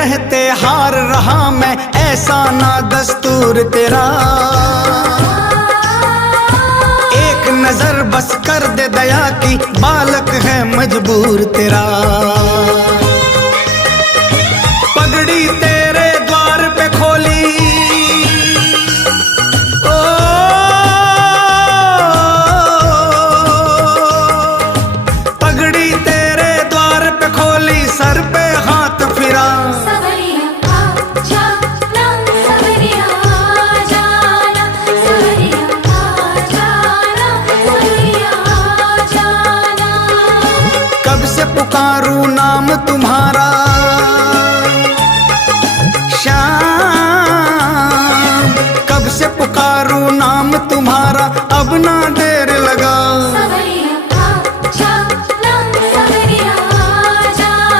रहते हार रहा मैं, ऐसा ना दस्तूर तेरा। एक नजर बस कर दे दया की, बालक है मजबूर तेरा। पगड़ी तेरे द्वार पे खोली, ओ पगड़ी तेरे द्वार पे खोली, सर पे हाथ फिरा। कब से पुकारूं नाम तुम्हारा श्याम, कब से पुकारूं नाम तुम्हारा, अब ना दे